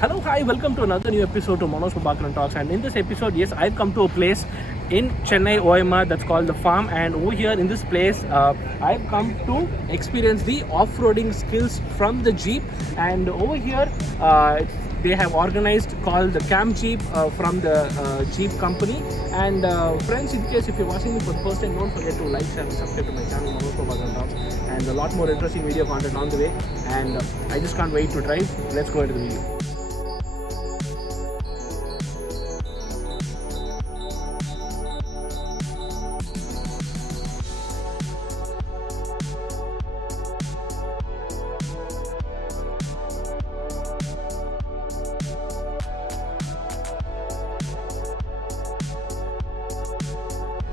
Hello, hi, welcome to another new episode of Manoj Prabhakaran Talks. And in this episode, yes, I've come to a place in Chennai, OMR that's called The Farm. And over here in this place, I've come to experience the off-roading skills from the Jeep. And over here, they have organized called the Camp Jeep from the Jeep company. And friends, in case if you're watching me for the first time, don't forget to like, share and subscribe to my channel Manoj Prabhakaran Talks, and a lot more interesting video content on the way. And I just can't wait to drive. Let's go into the video.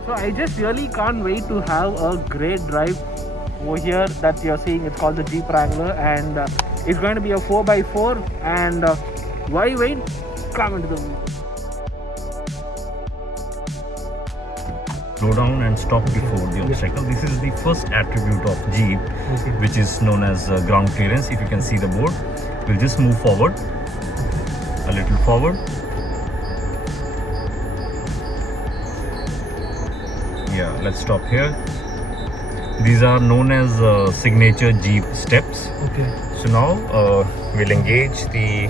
So I just really can't wait to have a great drive over here that you're seeing. It's called the Jeep Wrangler, and it's going to be a 4x4. And why wait? Come into the video. Slow down and stop before the obstacle. This is the first attribute of Jeep, which is known as ground clearance. If you can see the board, we'll just move forward, a little forward. Yeah, let's stop here. These are known as signature Jeep steps. Okay. So now we'll engage the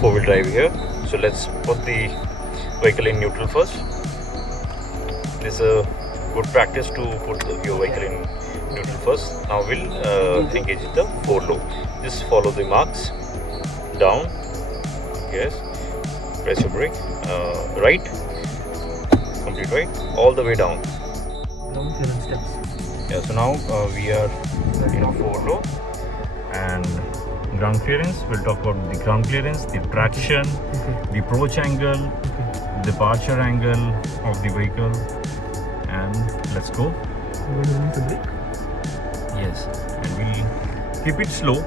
four-wheel drive here. So let's put the vehicle in neutral first. This is a good practice to put your vehicle in neutral first. Now we'll engage the four low. Just follow the marks down. Yes. Press your brake. Right. Complete right. All the way down. Ground clearance steps. Yeah. So now we are in four low and ground clearance. We'll talk about the ground clearance, the traction, the approach angle, departure angle of the vehicle. And let's go. We're going to release the brake. Yes, and we'll keep it slow,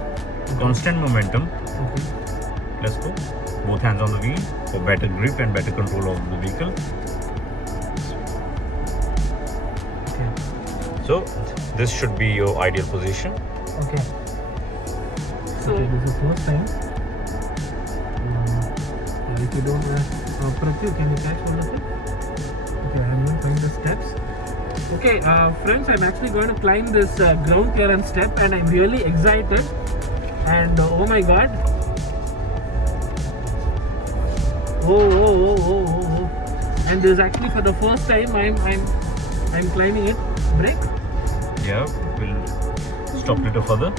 constant momentum. Okay. Let's go. Both hands on the wheel for better grip and better control of the vehicle. Okay. So this should be your ideal position. Okay. So this is first time. If you don't Pratyu, can you catch one of it? Okay, I'm going to find the steps. Okay, friends, I'm actually going to climb this ground clearance step, and I'm really excited. And oh my god! Oh! And this is actually for the first time I'm climbing it. Brake. Yeah, we'll stop little further.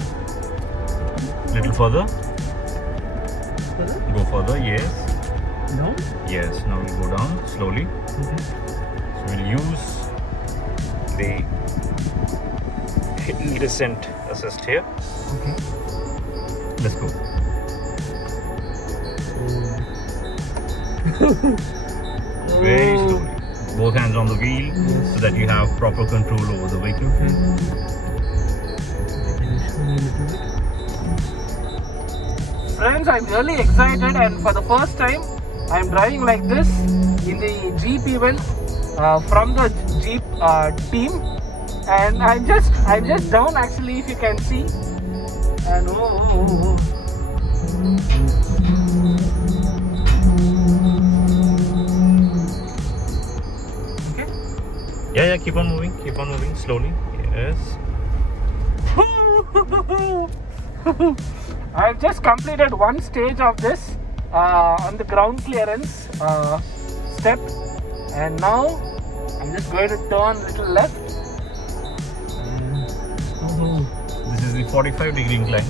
Little further. Further? Go further. Yes. No. Yes. Now we'll go down slowly. Okay. So we'll use the hill descent assist here. Okay. Let's go. Very slowly. Both hands on the wheel so that you have proper control over the vehicle. Okay. Can you show me a little bit? Friends, I'm really excited, and for the first time I'm driving like this in the Jeep event from the Jeep team, and I'm just down actually, if you can see. And oh. Okay. Yeah, keep on moving slowly. Yes. I've just completed one stage of this on the ground clearance step, and now I'm just going to turn a little left. This is the 45-degree incline.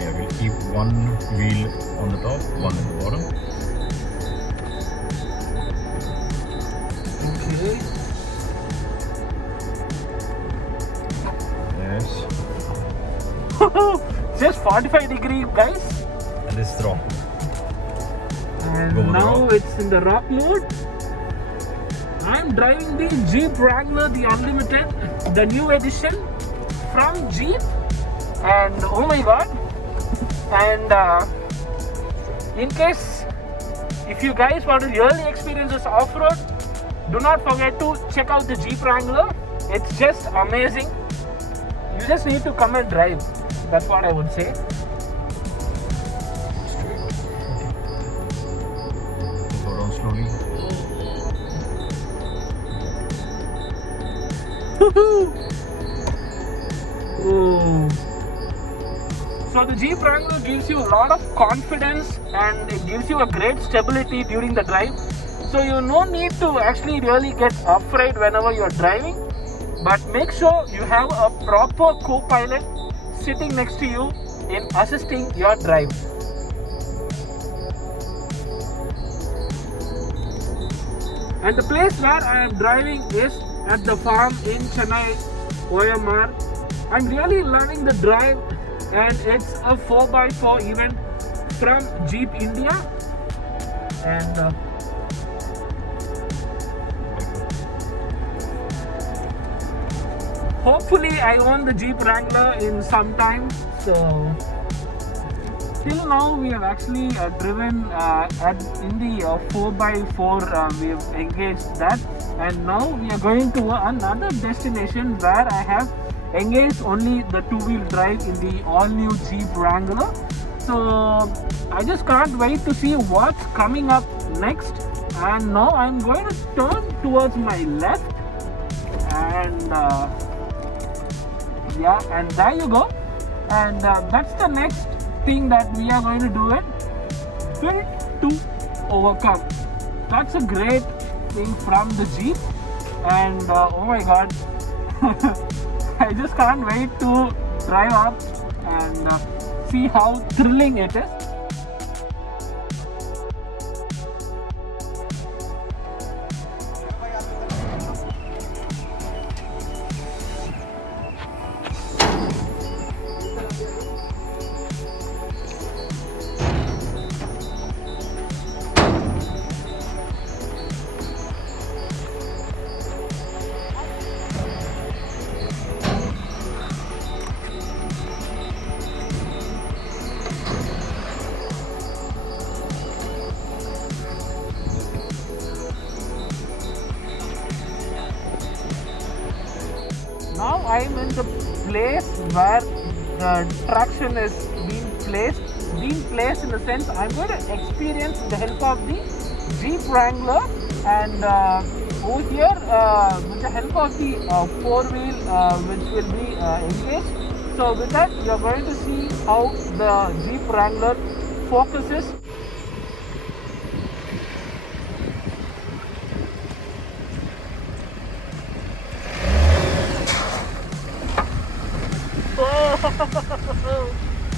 Yeah, we'll keep one wheel on the top, one on the bottom. Okay. Yes. Just 45 degree, guys. And this is rock. And Go over the now rock. it's in the rock mode. I'm driving the Jeep Wrangler, the Unlimited, the new edition from Jeep. And oh my god. And in case if you guys want to really experience this off-road, do not forget to check out the Jeep Wrangler. It's just amazing. You just need to come and drive. That's what I would say. So the Jeep Wrangler gives you a lot of confidence and it gives you a great stability during the drive. So you no need to actually really get afraid whenever you're driving, but make sure you have a proper co-pilot sitting next to you in assisting your drive. And the place where I am driving is at the farm in Chennai, OMR. I'm really loving the drive, and it's a 4x4 event from Jeep India. And hopefully I own the Jeep Wrangler in some time. So till now we have actually driven in the 4x4, we have engaged that, and now we are going to another destination where I have engaged only the two-wheel drive in the all-new Jeep Wrangler. So I just can't wait to see what's coming up next. And now I'm going to turn towards my left, and yeah, and there you go. And that's the next thing that we are going to do it. Build to overcome. That's a great thing from the Jeep. And oh my god, I just can't wait to drive up and see how thrilling it is. Now I am in the place where the traction is being placed. In the sense I'm going to experience with the help of the Jeep Wrangler, and over here with the help of the 4-wheel which will be engaged. So with that you're going to see how the Jeep Wrangler focuses.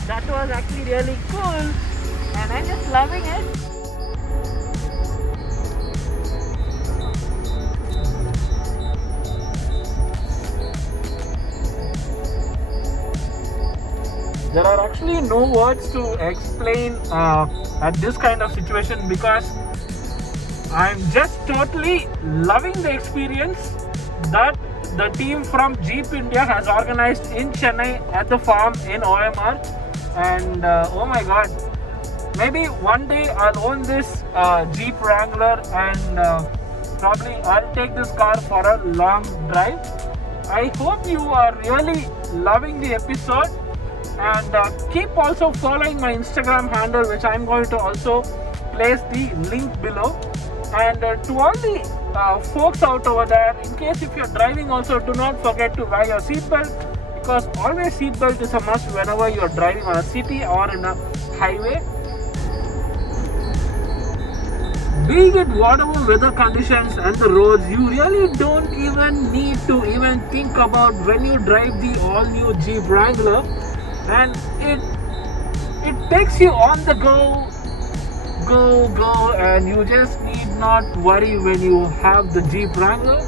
That was actually really cool, and I'm just loving it. There are actually no words to explain at this kind of situation, because I'm just totally loving the experience that the team from Jeep India has organized in Chennai at the farm in OMR. And oh my god, maybe one day I'll own this Jeep Wrangler, and probably I'll take this car for a long drive. I hope you are really loving the episode, and keep also following my Instagram handle, which I'm going to also place the link below. And to all the folks out over there, in case if you're driving also, do not forget to wear your seatbelt, because always seatbelt is a must whenever you're driving on a city or in a highway. Being it whatever weather conditions and the roads, you really don't even need to even think about when you drive the all new Jeep Wrangler, and it takes you on the go, and you just need not worry when you have the Jeep Wrangler.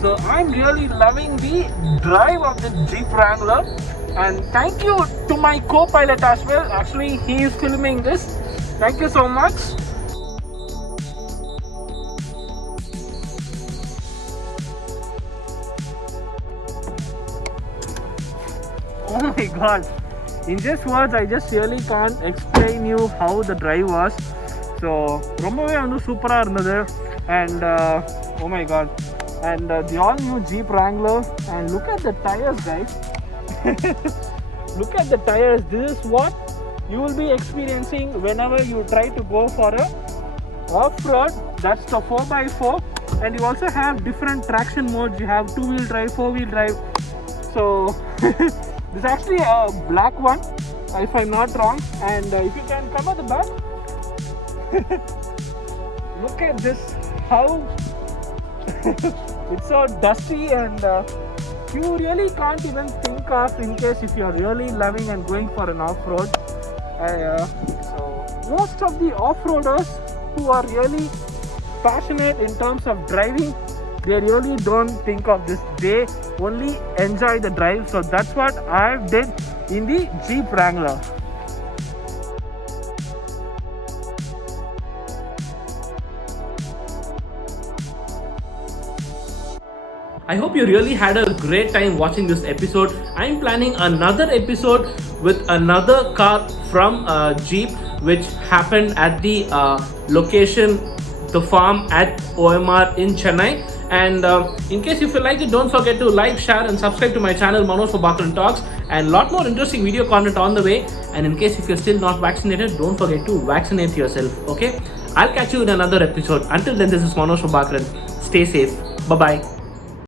So I'm really loving the drive of the Jeep Wrangler, and thank you to my co-pilot as well. Actually, he is filming this. Thank you so much. Oh my god, in just words I just really can't explain you how the drive was. So ரொம்பவே வந்து சூப்பரா இருந்தது, and oh my god, and the all new Jeep Wrangler, and look at the tires guys. Look at the tires. This is what you will be experiencing whenever you try to go for a off-road. That's the 4x4, and you also have different traction modes. You have 2-wheel drive, 4-wheel drive. So this is actually a black one, if I'm not wrong. And if you can come at the back, look at this, how it's so dusty, and you really can't even think of in case if you're really loving and going for an off-road. So most of the off-roaders who are really passionate in terms of driving, they really don't think of this. They only enjoy the drive. So that's what I did in the Jeep Wrangler. I hope you really had a great time watching this episode. I'm planning another episode with another car from Jeep, which happened at the location, the farm at OMR in Chennai. And in case if you like it, don't forget to like, share and subscribe to my channel Manoj Prabhakaran Talks, and lot more interesting video content on the way. And in case if you're still not vaccinated, don't forget to vaccinate yourself. Okay, I'll catch you in another episode. Until then, this is Manoj Prabhakaran. Stay safe. Bye bye.